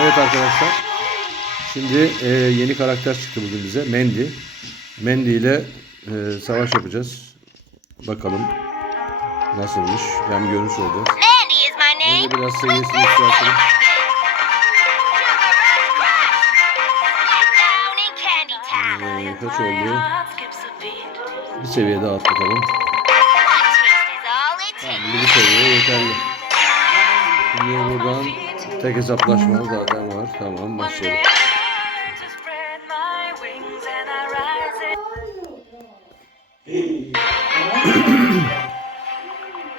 evet arkadaşlar. Şimdi e, yeni karakter çıktı bugün bize. Mandy. Mandy ile e, savaş yapacağız. Bakalım nasılmış. Hem görmüş olacağız. Önce biraz seviyesini yükseltelim. Ee, kaç oldu? Bir seviye daha atlatalım. Şimdi bir seviye yeterli. Şimdi buradan tek hesaplaşma zaten var. Tamam başlayalım.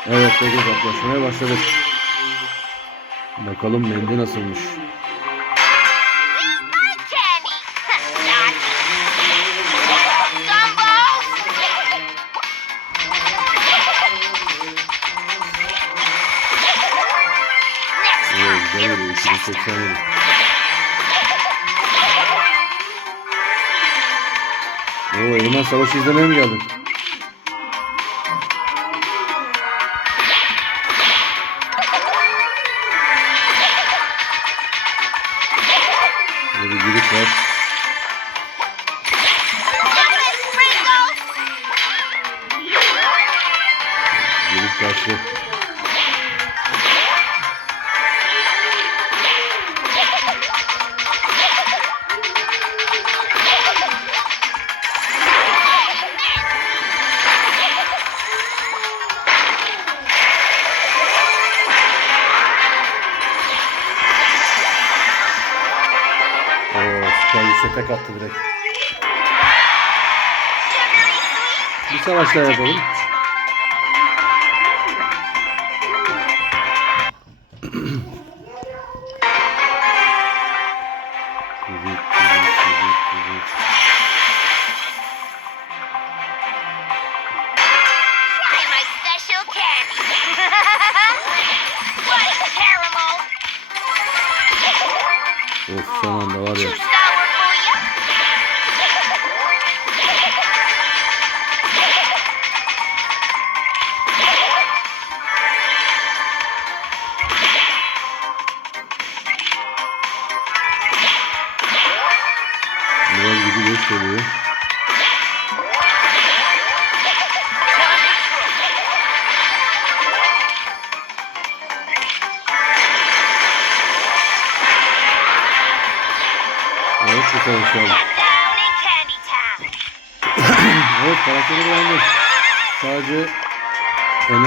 Evet tek hesaplaşmaya başladık. Bakalım Mendi nasılmış. 87. Oo, Elmas Savaşı izlemeye mi geldin? Tek attı direkt. Bir savaş daha yapalım.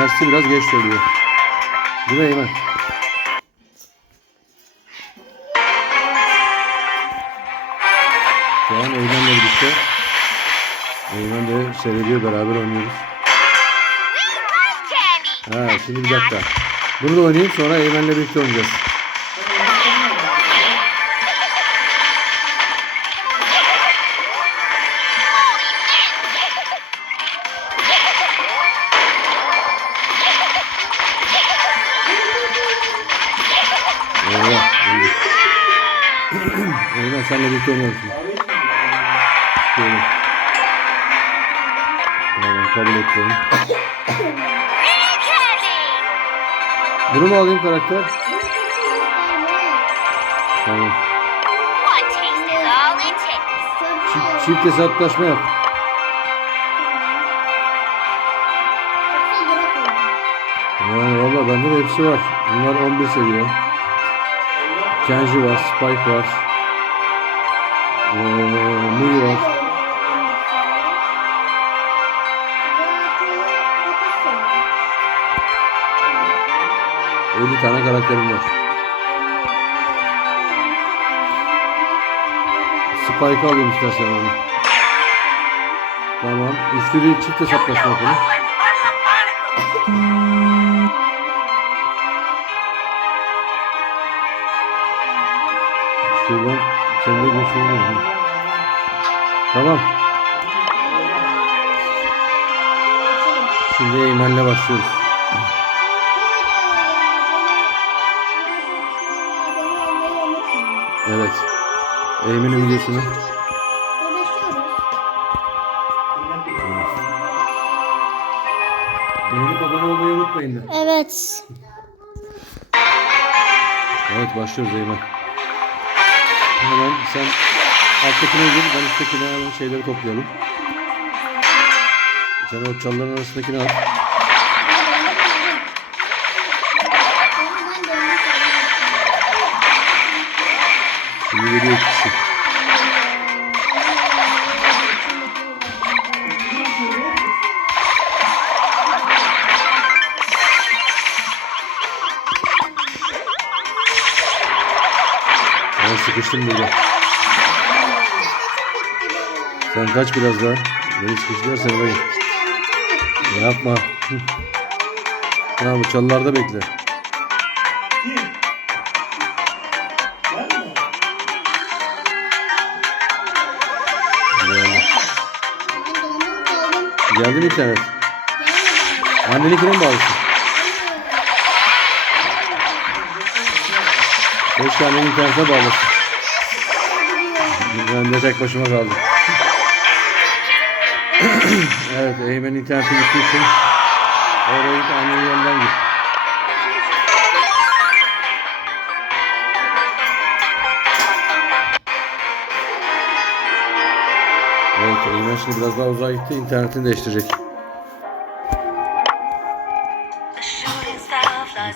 Enerjisi biraz geç geliyor. Değil mi Eymen? Şu an Eymen'le birlikte. Eymen de seyrediyor beraber oynuyoruz. Ha şimdi bir dakika. Bunu da oynayayım sonra Eymen'le birlikte oynayacağız. Senle birlikte. Şöyle. Tamam kabul ettim. Bunu mu alayım karakter? Tamam. Çift, çift hesaplaşma yap. Yani valla bende de hepsi var. Bunlar 11 seviye. Kenji var, Spike var. Mui var. ...50 tane karakterim var. Spike alayım istersen onu. Tamam. Üçlü değil çift hesaplaşma yapalım. sen de göstereyim. Tamam. Şimdi Eymen'le başlıyoruz. Evet. Eymen'in videosunu. Beğenip abone olmayı unutmayın. Evet. Evet başlıyoruz Eymen. Hemen sen alttakine gir. Ben üsttekine hemen şeyleri toplayalım. Sen o çalıların arasındakini al. Şimdi geliyor iki sıkıştım burada. Sen kaç biraz daha. Beni sıkıştılar seni bayım. Yapma. Ya bu çalılarda bekle. Geldi. Mi internet? Anneninkine mi bağlısın? Keşke annenin internetine bağlasın. Ben de tek başıma kaldım. evet, Eymen internete gittiği için oraya git annenin yanından git. Evet, Eymen şimdi biraz daha uzağa gitti, internetini değiştirecek.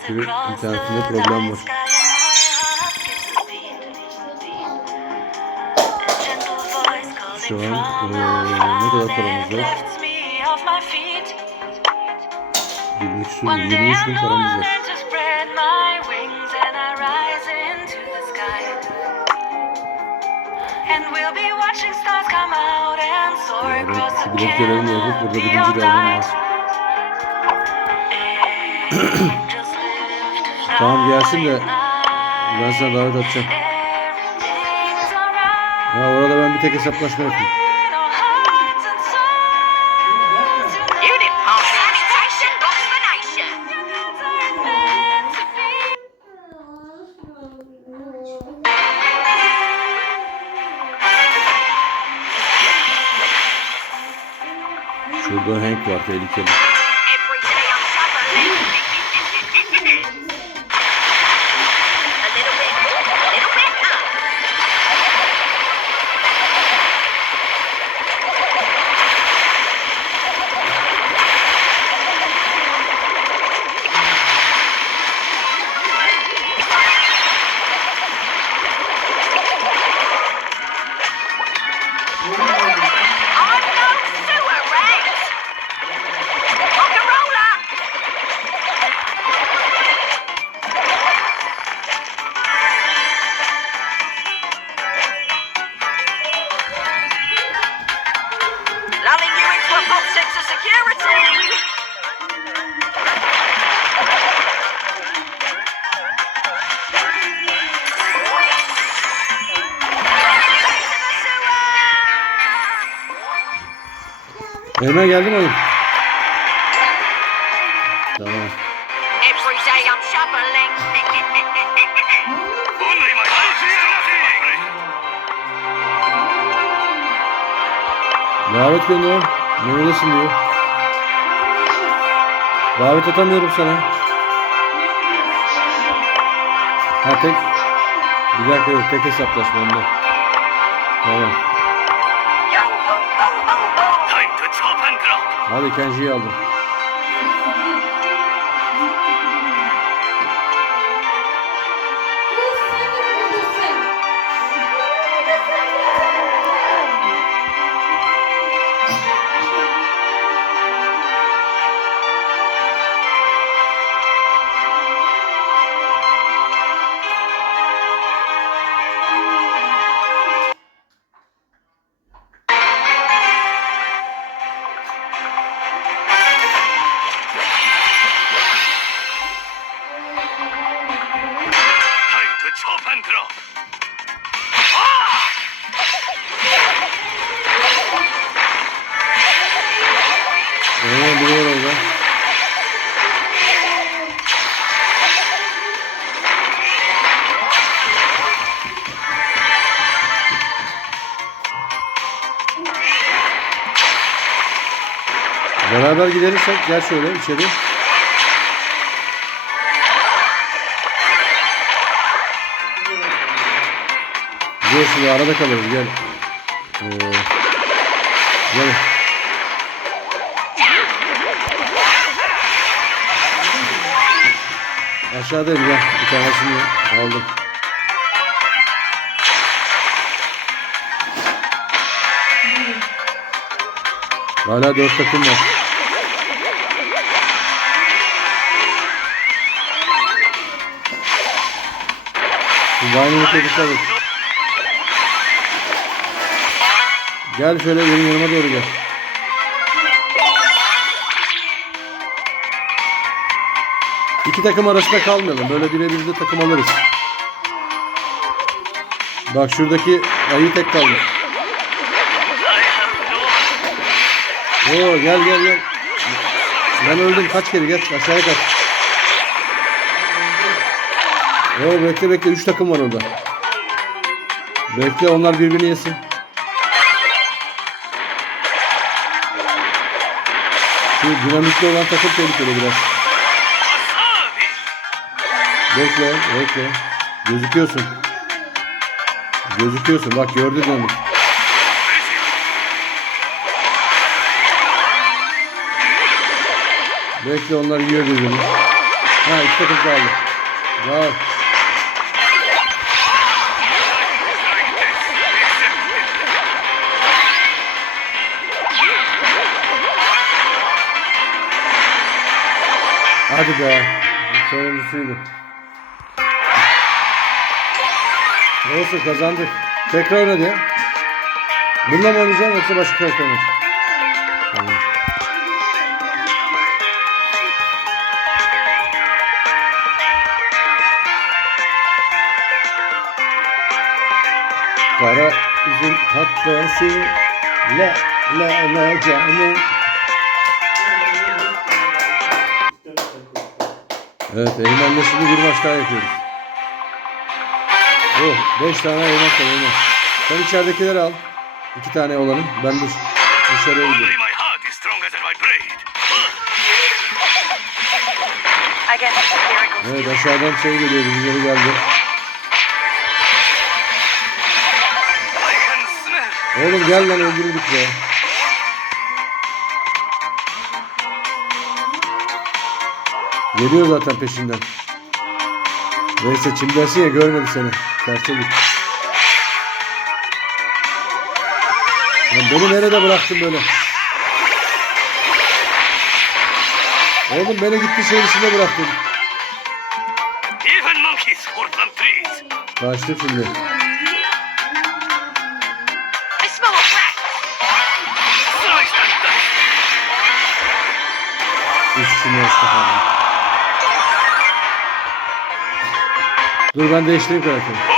Bir internetinde problem var. Şu an eee, ne kadar paramız var? 20 küsur, 23 bin paramız var. Yani şu bilet görevini yapıp burada birinci de almam lazım. Tamam gelsin de ben sana davet atacağım. Bir tek hesaplaşma yapayım. Şurada Hank var tehlikeli. Eymen geldi mi oğlum? Tamam. Every day I'm shoveling. Davet gönder. Neredesin diyor. Davet atamıyorum sana. Ha tek. Bir dakika yok tek hesaplaşma onda. Tamam. Hadi Kenji'yi aldım. Var orada. Beraber giderirsek gel şöyle içeri. Dur şimdi arada kalırız gel. Ee, gel. Aşağıdayım gel. Bir tanesini aldım. Hala dört takım var. Dynamite dikkat et. Gel şöyle benim yanıma doğru gel. İki takım arasında kalmayalım. Böyle birebir de takım alırız. Bak şuradaki ayı tek kaldı. Oo gel gel gel. Ben öldüm. Kaç kere geç. Aşağıya kaç. Oo bekle bekle. Üç takım var orada. Bekle onlar birbirini yesin. Şu dinamitli olan takım tehlikeli biraz. Bekle, bekle. Gözüküyorsun. Gözüküyorsun. Bak gördü dinamik. Bekle onlar yiyor birbirini. Ha iki takım kaldı. Var. Hadi be. Sonuncusuydu. Neyse kazandık. Tekrar oynadı ya. Bununla mı oynayacağım yoksa başka karakter mi? Tamam. Kara üzüm hattası La la la canım Evet Eymen'le şimdi bir maç daha yapıyoruz. Oh 5 tane Eymen var Eymen. Sen içeridekileri al. İki tane olanı. Ben de dışarıya gidiyorum. Evet aşağıdan şey geliyor birileri geldi. Oğlum gel lan öldürürdük be. Geliyor zaten peşinden. Neyse çimdersin ya görmedi seni. Terse git. Lan beni nerede bıraktın böyle? Oğlum beni gitti şeyin içinde bıraktın. Even monkeys work from trees. Kaçtım şimdi. Kaldım. Dur ben değiştireyim karakteri.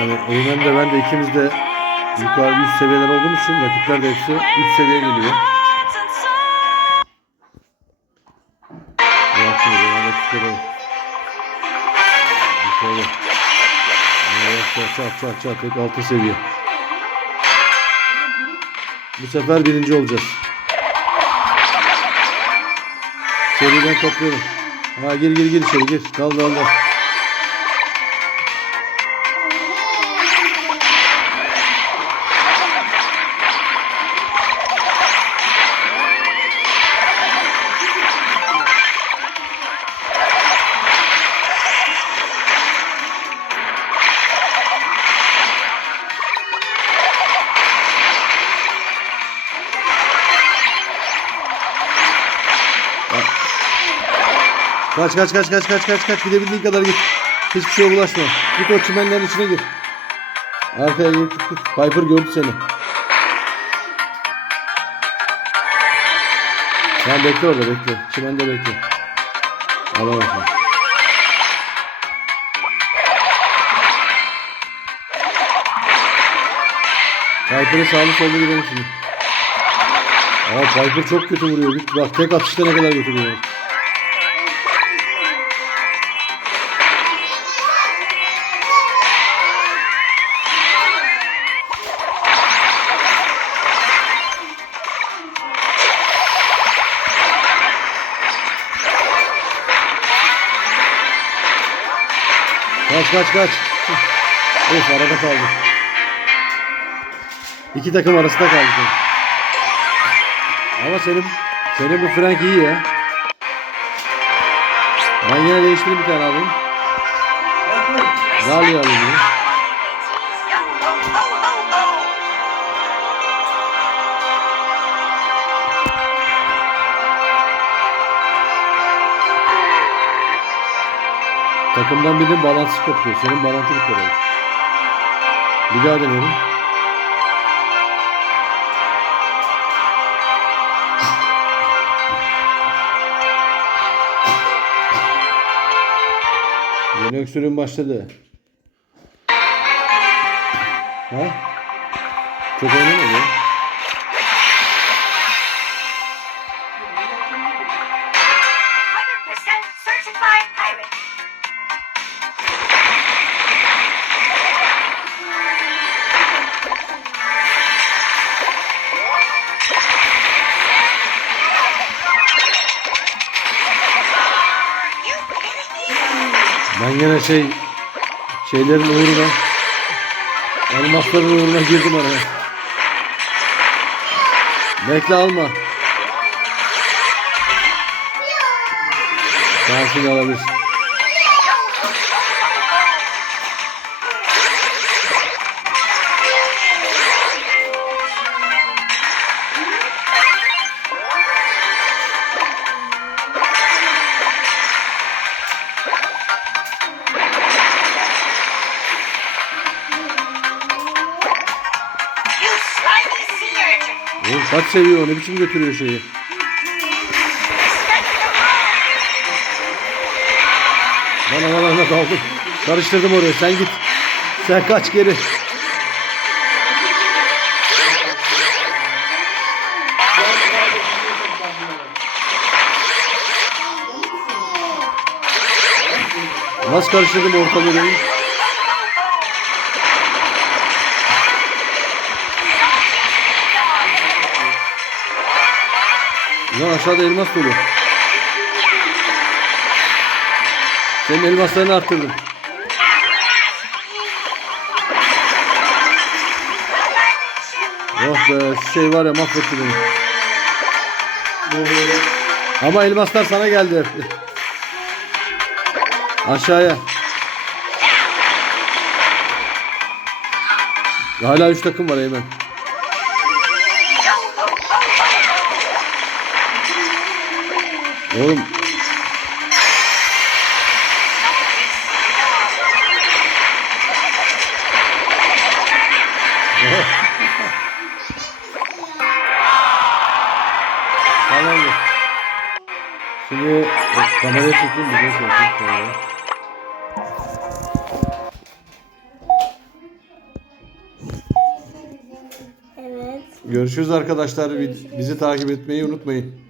Yani Eymen de ben de ikimiz de yukarı üst seviyeler olduğumuz için rakipler de hepsi üst seviye geliyor. Bırak şimdi bana tutalım. Yukarı. Çat çat çat çat hep altı seviye. Bu sefer birinci olacağız. Seriden topluyorum. Ha gir gir gir içeri gir. Dal dal. Kaç kaç kaç kaç kaç kaç kaç gidebildiğin kadar git. Hiçbir şeye bulaşma. Git o çimenlerin içine gir. Arkaya git git git. Piper gördü seni. Sen bekle orada bekle. Çimende bekle. Al bakayım. Piper'ı sağlı sollu gidelim şimdi. Aa Piper çok kötü vuruyor. Bak tek atışta ne kadar kötü vuruyor. Kaç kaç kaç. Of arada kaldı. İki takım arasında kaldık. Ama senin senin bu Frank iyi ya. Ben yine değiştireyim bir tane alayım. Galio alayım yine. Takımdan birinin balansı kopuyor. Senin bağlantı kere. Bir daha deneyelim. Yeni öksürüğün başladı. Ha? Çok oynamadı Ben gene şey şeylerin uğruna elmasların uğruna girdim araya. Bekle alma. Tamam şimdi kaç seviyor ne biçim götürüyor şeyi. Lan lan lan daldım. Karıştırdım orayı sen git. Sen kaç geri. Nasıl karıştırdım ortalığı benim? Lan aşağıda elmas dolu. Senin elmaslarını arttırdım. Oh be şey var ya mahvetti beni. Ama elmaslar sana geldi. Aşağıya. Hala 3 takım var Eymen. Oğlum Tamamdır. Şimdi kameraya çekeyim bir çekeyim. Şöyle. Evet. Görüşürüz arkadaşlar. Bizi takip etmeyi unutmayın.